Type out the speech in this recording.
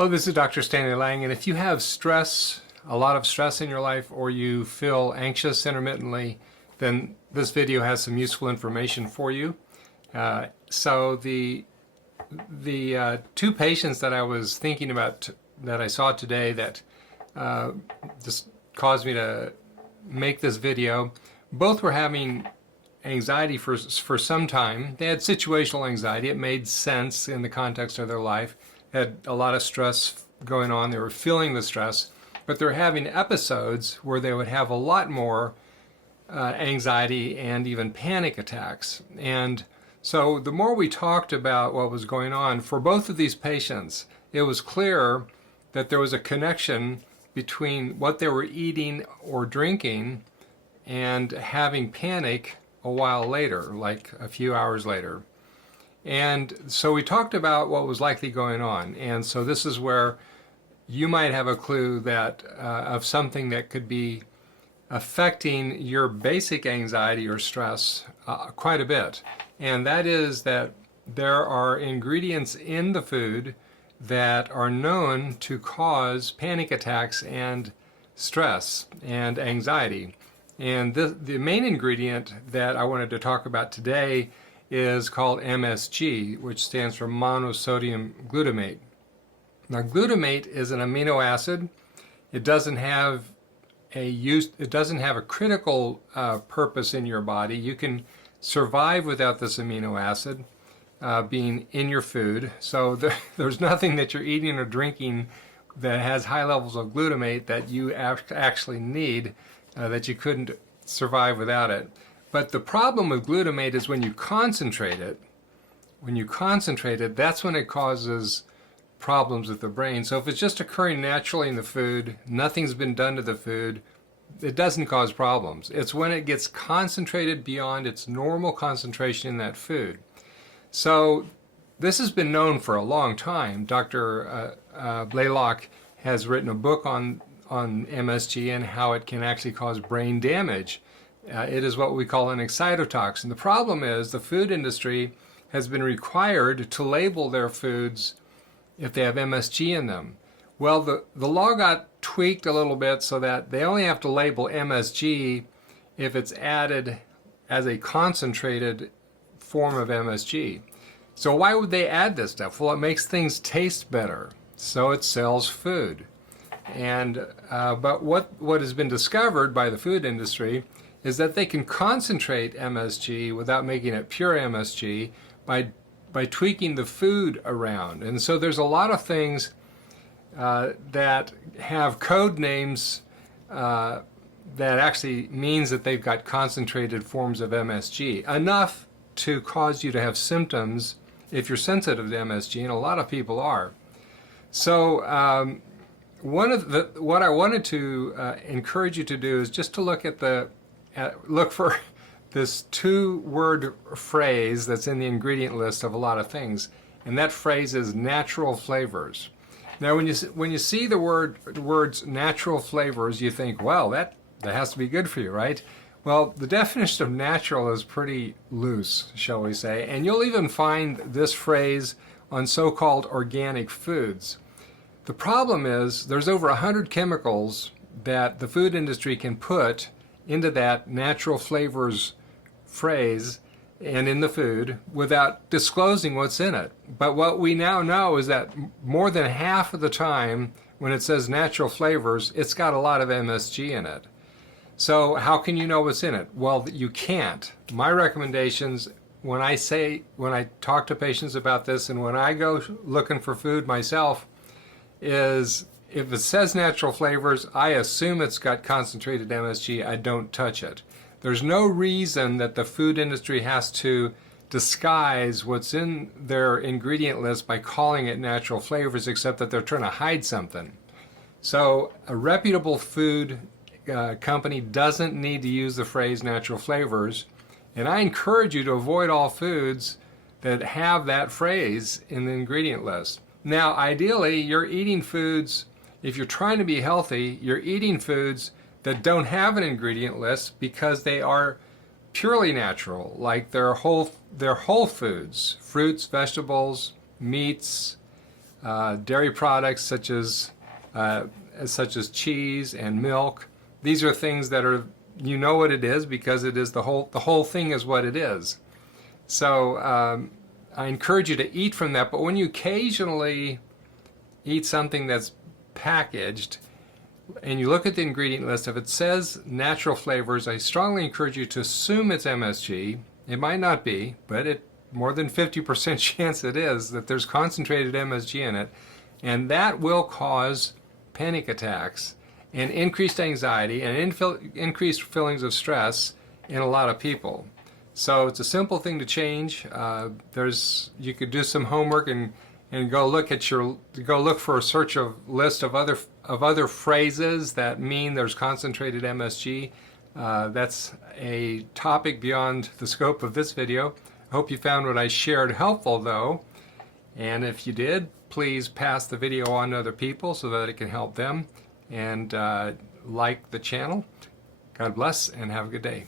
Oh, this is Dr. Stanley Lang, and if you have stress, a lot of stress in your life, or you feel anxious intermittently, then this video has some useful information for you. So the two patients that I was thinking about that I saw today that just caused me to make this video, both were having anxiety for some time. They had situational anxiety. It made sense in the context of their life. They had a lot of stress going on. They were feeling the stress, but they're having episodes where they would have a lot more anxiety and even panic attacks. And so the more we talked about what was going on for both of these patients, it was clear that there was a connection between what they were eating or drinking and having panic a while later, like a few hours later. And so we talked about what was likely going on. And so this is where you might have a clue that of something that could be affecting your basic anxiety or stress quite a bit. And that is that there are ingredients in the food that are known to cause panic attacks and stress and anxiety. And the main ingredient that I wanted to talk about today is called MSG, which stands for monosodium glutamate. Now, glutamate is an amino acid. It doesn't have a critical purpose in your body. You can survive without this amino acid being in your food. So there's nothing that you're eating or drinking that has high levels of glutamate that you actually need, that you couldn't survive without it. But the problem with glutamate is when you concentrate it, that's when it causes problems with the brain. So if it's just occurring naturally in the food, nothing's been done to the food, it doesn't cause problems. It's when it gets concentrated beyond its normal concentration in that food. So this has been known for a long time. Dr. Blaylock has written a book on MSG and how it can actually cause brain damage. It is what we call an excitotoxin. The problem is the food industry has been required to label their foods if they have MSG in them. Well, the law got tweaked a little bit so that they only have to label MSG if it's added as a concentrated form of MSG. So why would they add this stuff? Well, it makes things taste better, so it sells food. And but what has been discovered by the food industry is that they can concentrate MSG without making it pure MSG by tweaking the food around. And so there's a lot of things that have code names that actually means that they've got concentrated forms of MSG, enough to cause you to have symptoms if you're sensitive to MSG, and a lot of people are. So what I wanted to encourage you to do is just to look at look for this two-word phrase that's in the ingredient list of a lot of things, and that phrase is natural flavors. Now, when you see the words natural flavors, you think, well, that has to be good for you, right? Well, the definition of natural is pretty loose, shall we say, and you'll even find this phrase on so-called organic foods. The problem is there's over 100 chemicals that the food industry can put into that natural flavors phrase and in the food without disclosing what's in it. But what we now know is that more than half of the time when it says natural flavors, it's got a lot of MSG in it. So how can you know what's in it? Well, you can't. My recommendations when I talk to patients about this and when I go looking for food myself is if it says natural flavors, I assume it's got concentrated MSG. I don't touch it. There's no reason that the food industry has to disguise what's in their ingredient list by calling it natural flavors, except that they're trying to hide something. So a reputable food company doesn't need to use the phrase natural flavors, and I encourage you to avoid all foods that have that phrase in the ingredient list. Now, ideally, you're eating foods, if you're trying to be healthy, you're eating foods that don't have an ingredient list because they are purely natural, like they're whole foods, fruits, vegetables, meats, dairy products such as cheese and milk. These are things that are, you know what it is because it is the whole thing is what it is. So I encourage you to eat from that, but when you occasionally eat something that's packaged and you look at the ingredient list, if it says natural flavors, I strongly encourage you to assume it's MSG. It might not be, but more than 50% chance it is, that there's concentrated MSG in it, and that will cause panic attacks and increased anxiety and increased feelings of stress in a lot of people. So it's a simple thing to change. You could do some homework and go look for a search of list of other phrases that mean there's concentrated MSG. That's a topic beyond the scope of this video. I hope you found what I shared helpful though, and if you did, please pass the video on to other people so that it can help them, and like the channel. God bless and have a good day.